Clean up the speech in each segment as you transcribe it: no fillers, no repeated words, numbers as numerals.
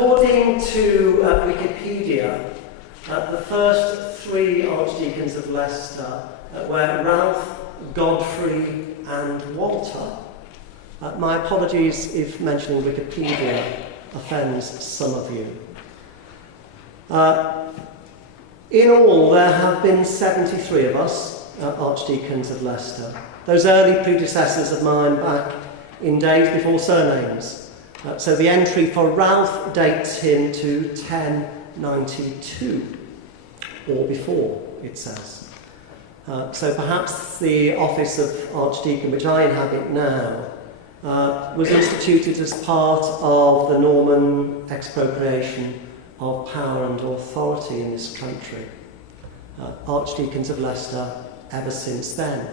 According to Wikipedia, the first three Archdeacons of Leicester were Ralph, Godfrey and Walter. My apologies if mentioning Wikipedia offends some of you. In all, there have been 73 of us, Archdeacons of Leicester. Those early predecessors of mine back in days before surnames. So the entry for Ralph dates him to 1092, or before, it says. So perhaps the office of Archdeacon, which I inhabit now, was instituted as part of the Norman expropriation of power and authority in this country. Archdeacons of Leicester ever since then.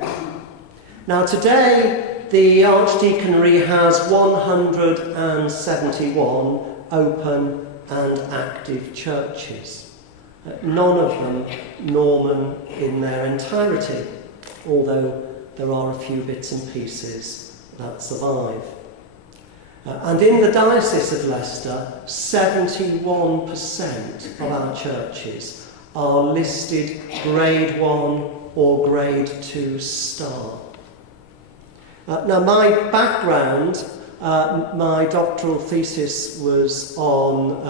Now today, the Archdeaconry has 171 open and active churches. None of them Norman in their entirety, although there are a few bits and pieces that survive. And in the Diocese of Leicester, 71% of our churches are listed Grade 1 or Grade 2 star. Now, my background, my doctoral thesis was on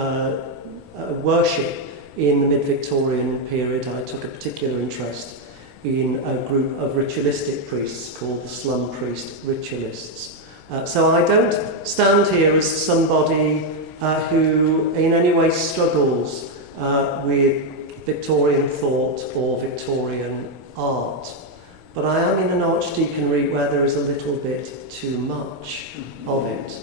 worship in the mid-Victorian period. I took a particular interest in a group of ritualistic priests called the Slum Priest Ritualists. So I don't stand here as somebody who in any way struggles with Victorian thought or Victorian art. But I am in an archdeaconry where there is a little bit too much of it.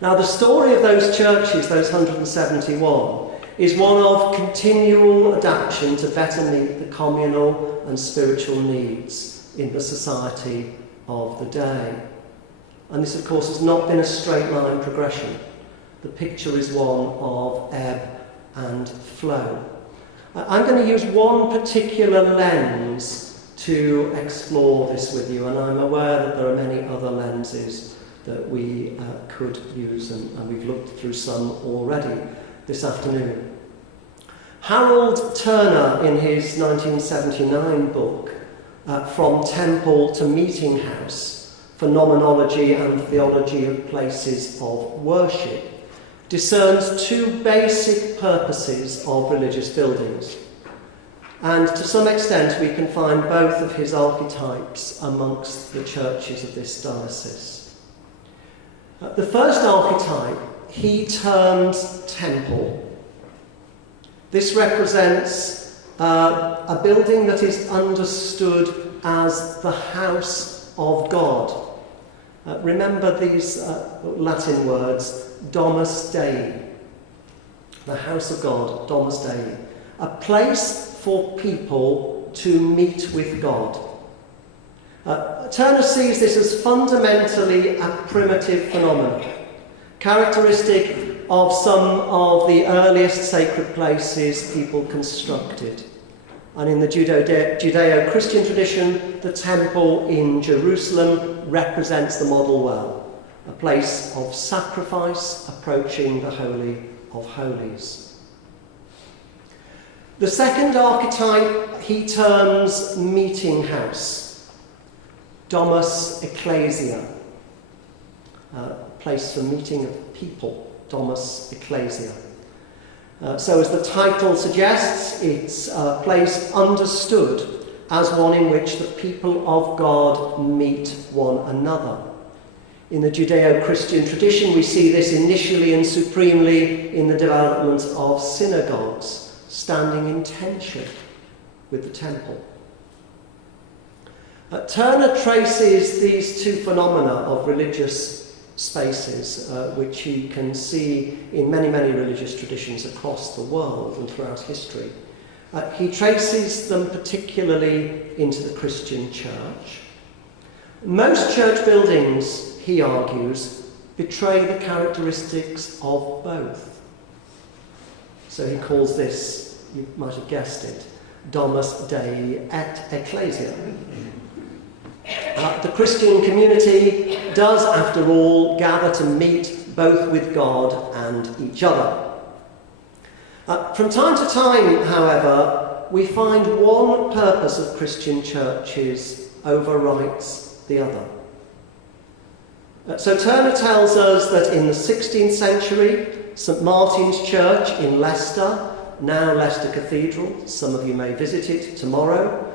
Now, the story of those churches, those 171, is one of continual adaptation to better meet the communal and spiritual needs in the society of the day. And this, of course, has not been a straight line progression. The picture is one of ebb and flow. I'm going to use one particular lens to explore this with you, and I'm aware that there are many other lenses that we could use, and we've looked through some already this afternoon. Harold Turner, in his 1979 book, From Temple to Meeting House, Phenomenology and Theology of Places of Worship, discerns two basic purposes of religious buildings. And to some extent we can find both of his archetypes amongst the churches of this diocese. The first archetype he terms temple. This represents a building that is understood as the house of God. Remember these Latin words, Domus Dei, the house of God, Domus Dei, a place for people to meet with God. Turner sees this as fundamentally a primitive phenomenon, characteristic of some of the earliest sacred places people constructed. And in the Judeo-Christian tradition, the temple in Jerusalem represents the model well, a place of sacrifice approaching the Holy of Holies. The second archetype he terms meeting house, Domus Ecclesia, a place for meeting of people, Domus Ecclesia. So as the title suggests, it's a place understood as one in which the people of God meet one another. In the Judeo-Christian tradition, we see this initially and supremely in the development of synagogues, standing in tension with the temple. Turner traces these two phenomena of religious spaces, which he can see in many, many religious traditions across the world and throughout history. He traces them particularly into the Christian church. Most church buildings, he argues, betray the characteristics of both. So he calls this, you might have guessed it, Domus Dei et Ecclesia. The Christian community does, after all, gather to meet both with God and each other. From time to time, however, we find one purpose of Christian churches overwrites the other. So Turner tells us that in the 16th century, St Martin's Church in Leicester, now Leicester Cathedral, some of you may visit it tomorrow,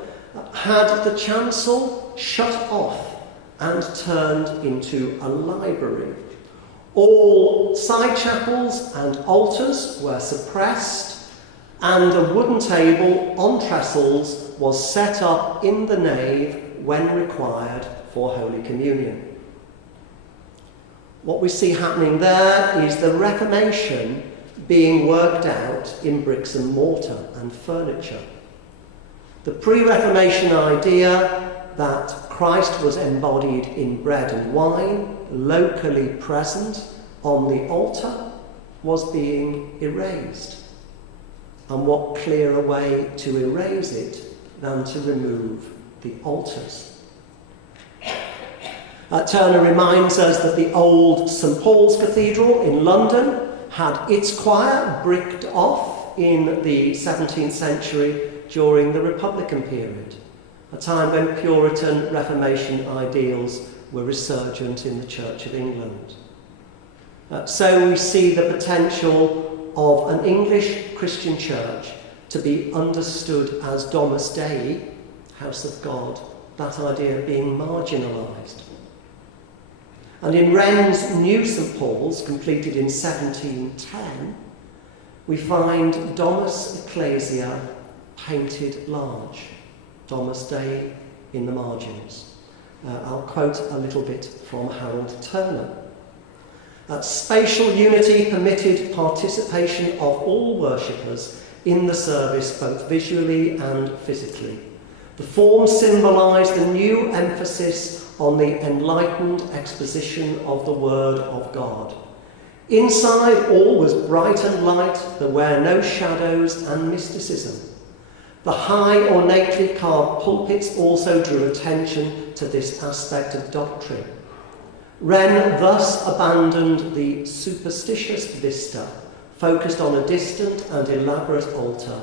had the chancel shut off and turned into a library. All side chapels and altars were suppressed, and a wooden table on trestles was set up in the nave when required for Holy Communion. What we see happening there is the Reformation being worked out in bricks and mortar and furniture. The pre-Reformation idea that Christ was embodied in bread and wine, locally present on the altar, was being erased. And what clearer way to erase it than to remove the altars? Turner reminds us that the old St Paul's Cathedral in London had its choir bricked off in the 17th century during the Republican period, a time when Puritan Reformation ideals were resurgent in the Church of England. So we see the potential of an English Christian church to be understood as Domus Dei, house of God, that idea being marginalised. And in Wren's New St Paul's, completed in 1710, we find Domus Ecclesia painted large, Domus Dei in the margins. I'll quote a little bit from Harold Turner. Spatial unity permitted participation of all worshippers in the service both visually and physically. The form symbolised a new emphasis on the enlightened exposition of the Word of God. Inside, all was bright and light, there were no shadows and mysticism. The high, ornately carved pulpits also drew attention to this aspect of doctrine. Wren thus abandoned the superstitious vista, focused on a distant and elaborate altar,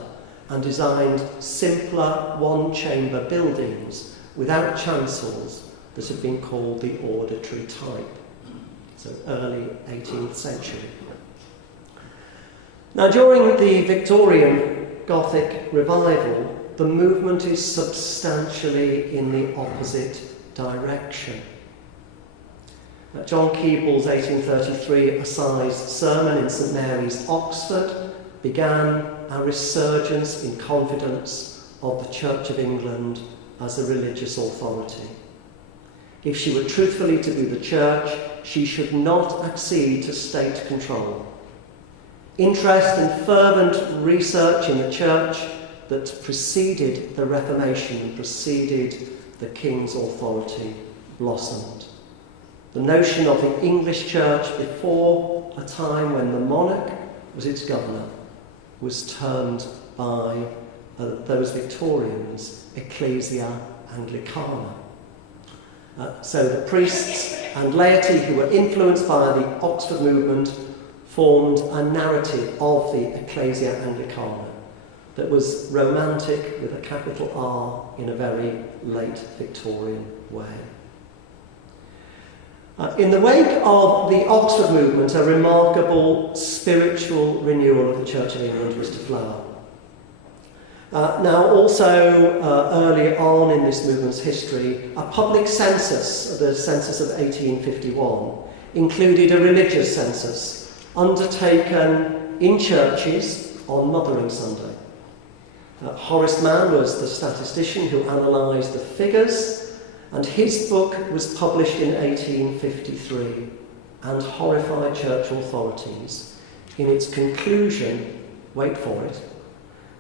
and designed simpler one-chamber buildings without chancels that have been called the auditory type. So early 18th century. Now, during the Victorian Gothic revival, the movement is substantially in the opposite direction. John Keeble's 1833 Assize sermon in St Mary's, Oxford, began a resurgence in confidence of the Church of England as a religious authority. If she were truthfully to be the Church, she should not accede to state control. Interest and fervent research in the Church that preceded the Reformation and preceded the King's authority blossomed. The notion of the English Church before a time when the monarch was its governor was termed by those Victorians Ecclesia Anglicana. So the priests and laity who were influenced by the Oxford movement formed a narrative of the Ecclesia Anglicana that was romantic with a capital R in a very late Victorian way. In the wake of the Oxford movement, a remarkable spiritual renewal of the Church of England was to flower. Now, also early on in this movement's history, a public census, the census of 1851, included a religious census undertaken in churches on Mothering Sunday. Horace Mann was the statistician who analysed the figures, and his book was published in 1853 and horrified church authorities in its conclusion, wait for it,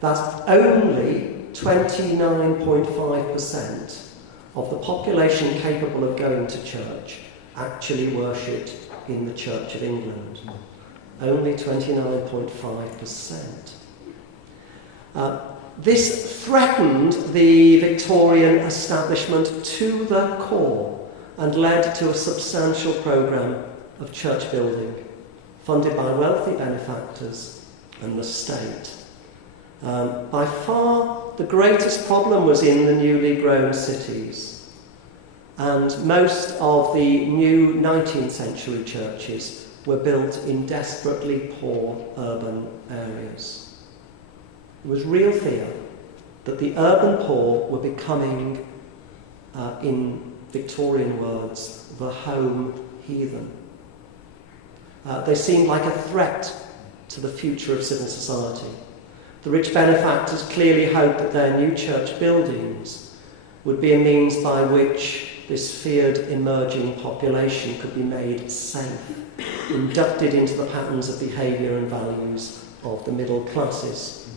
that only 29.5% of the population capable of going to church actually worshipped in the Church of England. Only 29.5%. This threatened the Victorian establishment to the core and led to a substantial programme of church building funded by wealthy benefactors and the state. By far, the greatest problem was in the newly grown cities, and most of the new 19th century churches were built in desperately poor urban areas. There was real fear that the urban poor were becoming, in Victorian words, the home heathen. They seemed like a threat to the future of civil society. The rich benefactors clearly hoped that their new church buildings would be a means by which this feared emerging population could be made safe, inducted into the patterns of behaviour and values of the middle classes.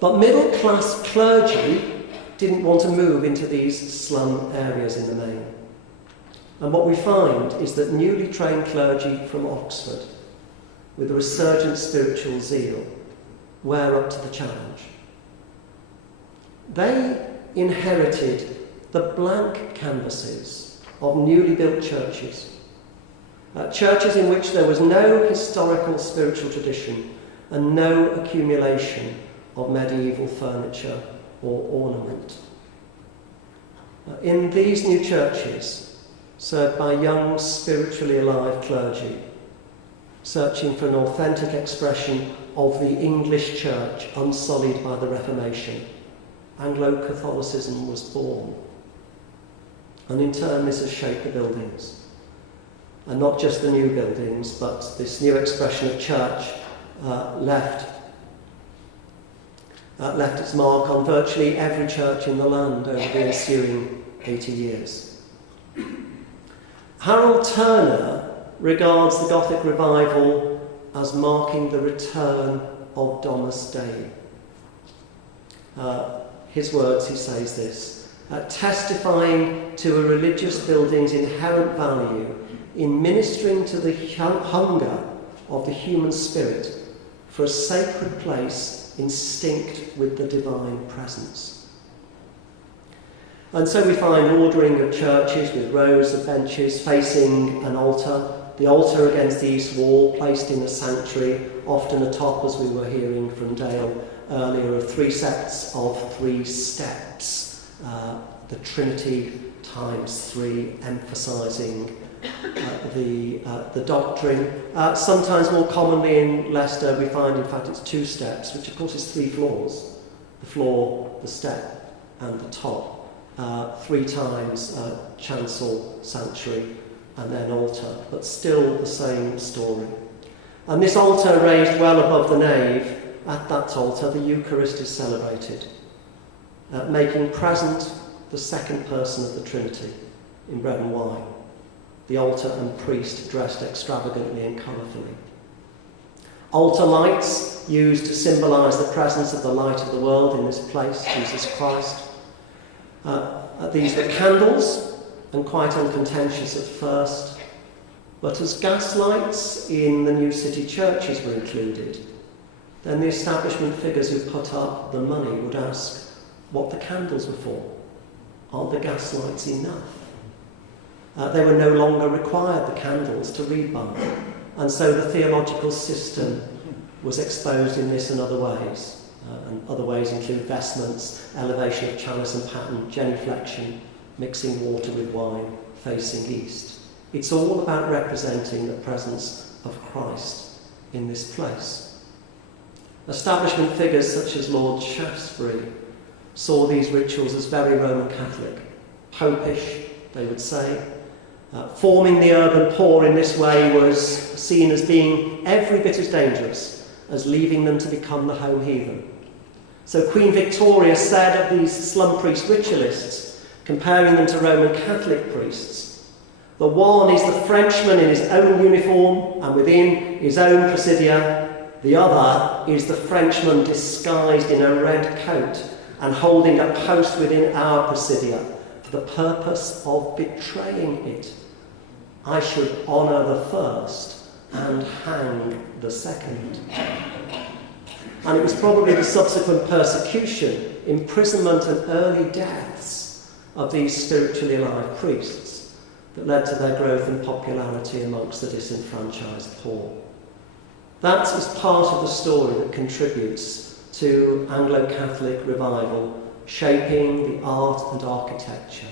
But middle-class clergy didn't want to move into these slum areas in the main. And what we find is that newly trained clergy from Oxford, with a resurgent spiritual zeal, were up to the challenge. They inherited the blank canvases of newly built churches, churches in which there was no historical spiritual tradition and no accumulation of medieval furniture or ornament. In these new churches, served by young, spiritually alive clergy, searching for an authentic expression of the English church unsullied by the Reformation, Anglo-Catholicism was born. And in turn, this has shaped the buildings. And not just the new buildings, but this new expression of church left its mark on virtually every church in the land over the ensuing 80 years. Harold Turner regards the Gothic revival as marking the return of Domus Dei. His words, he says this, testifying to a religious building's inherent value in ministering to the hunger of the human spirit for a sacred place instinct with the divine presence. And so we find ordering of churches with rows of benches facing an altar, the altar against the east wall, placed in a sanctuary, often atop, as we were hearing from Dale earlier, of 3 sets of 3 steps. The Trinity times 3, emphasising the doctrine. Sometimes more commonly in Leicester we find, in fact, it's 2 steps, which of course is 3 floors. The floor, the step, and the top. 3 times chancel, sanctuary, and then altar, but still the same story. And this altar raised well above the nave, at that altar the Eucharist is celebrated, making present the second person of the Trinity in bread and wine, the altar and priest dressed extravagantly and colourfully. Altar lights used to symbolise the presence of the light of the world in this place, Jesus Christ. These were candles, and quite uncontentious at first, but as gas lights in the new city churches were included, then the establishment figures who put up the money would ask what the candles were for. Aren't the gas lights enough? They were no longer required, the candles, to read by, and so the theological system was exposed in this and other ways. And other ways include vestments, elevation of chalice and pattern, genuflection, mixing water with wine, facing east. It's all about representing the presence of Christ in this place. Establishment figures such as Lord Shaftesbury saw these rituals as very Roman Catholic, popish, they would say. Forming the urban poor in this way was seen as being every bit as dangerous as leaving them to become the home heathen. So Queen Victoria said of these slum priest ritualists, comparing them to Roman Catholic priests, the one is the Frenchman in his own uniform and within his own presidia, the other is the Frenchman disguised in a red coat and holding a post within our presidia for the purpose of betraying it. I should honour the first and hang the second. And it was probably the subsequent persecution, imprisonment and early deaths of these spiritually alive priests that led to their growth in popularity amongst the disenfranchised poor. That is part of the story that contributes to Anglo-Catholic revival, shaping the art and architecture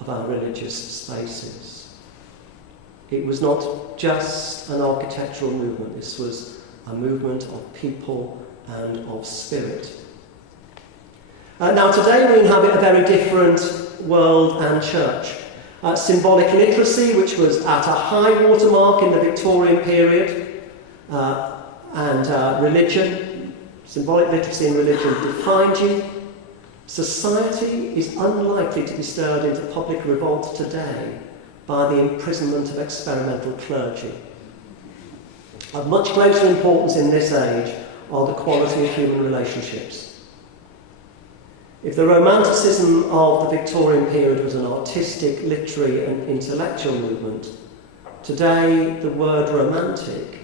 of our religious spaces. It was not just an architectural movement, this was a movement of people and of spirit. Now today we inhabit a very different world and church. Symbolic literacy, which was at a high watermark in the Victorian period, and religion, symbolic literacy and religion defined you. Society is unlikely to be stirred into public revolt today by the imprisonment of experimental clergy. Of much greater importance in this age are the quality of human relationships. If the Romanticism of the Victorian period was an artistic, literary and intellectual movement, today the word romantic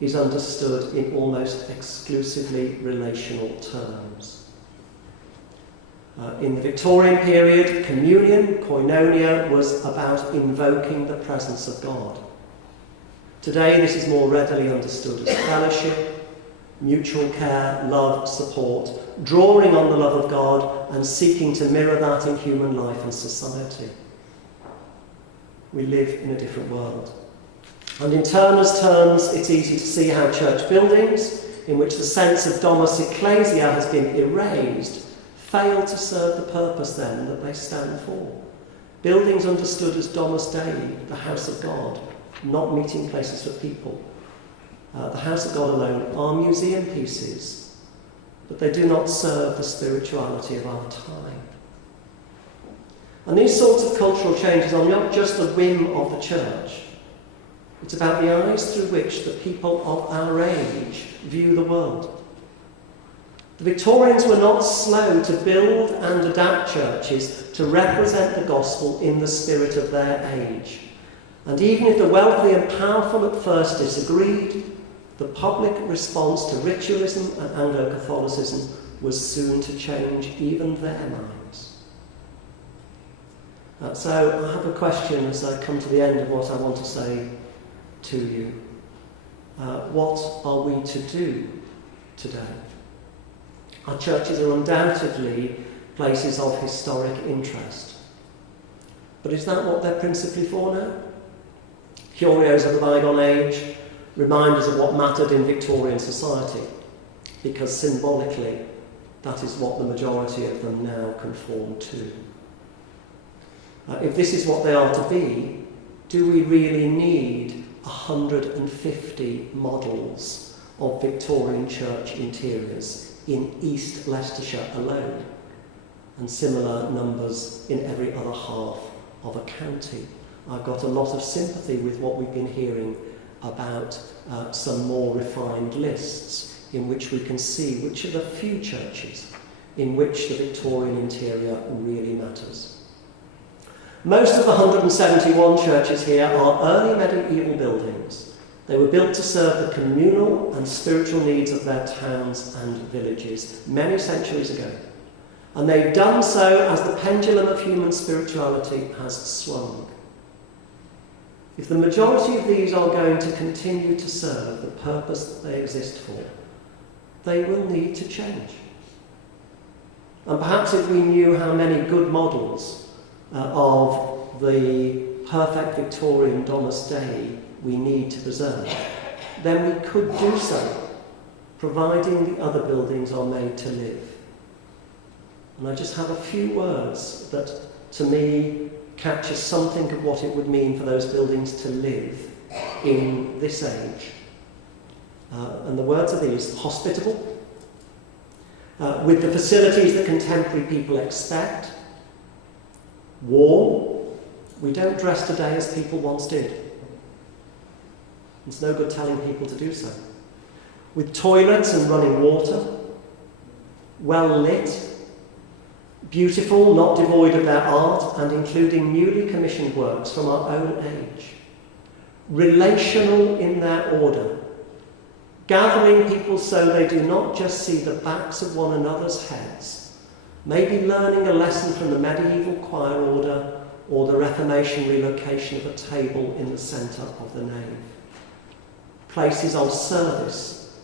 is understood in almost exclusively relational terms. In the Victorian period, communion, koinonia, was about invoking the presence of God. Today this is more readily understood as fellowship, mutual care, love, support, drawing on the love of God and seeking to mirror that in human life and society. We live in a different world. And in Turner's terms, it's easy to see how church buildings, in which the sense of domus ecclesia has been erased, fail to serve the purpose then that they stand for. Buildings understood as domus Dei, the house of God, not meeting places for people. The house of God alone are museum pieces, but they do not serve the spirituality of our time. And these sorts of cultural changes are not just the whim of the church. It's about the eyes through which the people of our age view the world. The Victorians were not slow to build and adapt churches to represent the gospel in the spirit of their age. And even if the wealthy and powerful at first disagreed, the public response to ritualism and Anglo-Catholicism was soon to change even their minds. So I have a question as I come to the end of what I want to say to you. What are we to do today? Our churches are undoubtedly places of historic interest. But is that what they're principally for now? Curios of the bygone age, reminders of what mattered in Victorian society, because symbolically that is what the majority of them now conform to. If this is what they are to be, do we really need 150 models of Victorian church interiors in East Leicestershire alone, and similar numbers in every other half of a county? I've got a lot of sympathy with what we've been hearing about some more refined lists in which we can see which are the few churches in which the Victorian interior really matters. Most of the 171 churches here are early medieval buildings. They were built to serve the communal and spiritual needs of their towns and villages many centuries ago. And they've done so as the pendulum of human spirituality has swung. If the majority of these are going to continue to serve the purpose that they exist for, they will need to change. And perhaps if we knew how many good models of the perfect Victorian Domus Dei we need to preserve, then we could do so, providing the other buildings are made to live. And I just have a few words that, to me, capture something of what it would mean for those buildings to live in this age. And the words are these: hospitable, with the facilities that contemporary people expect, warm, we don't dress today as people once did. It's no good telling people to do so. With toilets and running water, well lit, beautiful, not devoid of their art, and including newly commissioned works from our own age. Relational in their order, gathering people so they do not just see the backs of one another's heads, maybe learning a lesson from the medieval choir order or the Reformation relocation of a table in the centre of the nave. places of service,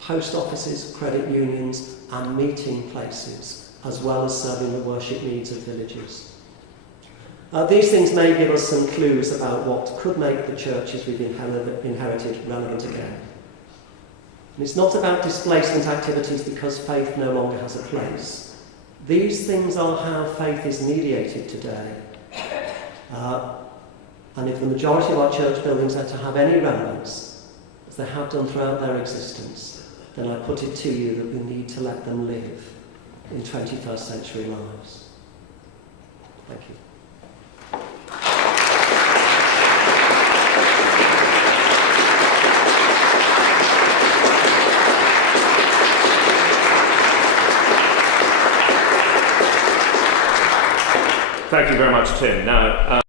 post offices, credit unions, and meeting places, as well as serving the worship needs of villagers. These things may give us some clues about what could make the churches we've inherited relevant again. And it's not about displacement activities because faith no longer has a place. These things are how faith is mediated today. And if the majority of our church buildings are to have any relevance, as they have done throughout their existence, then I put it to you that we need to let them live in 21st century lives. Thank you. Thank you very much, Tim. Now,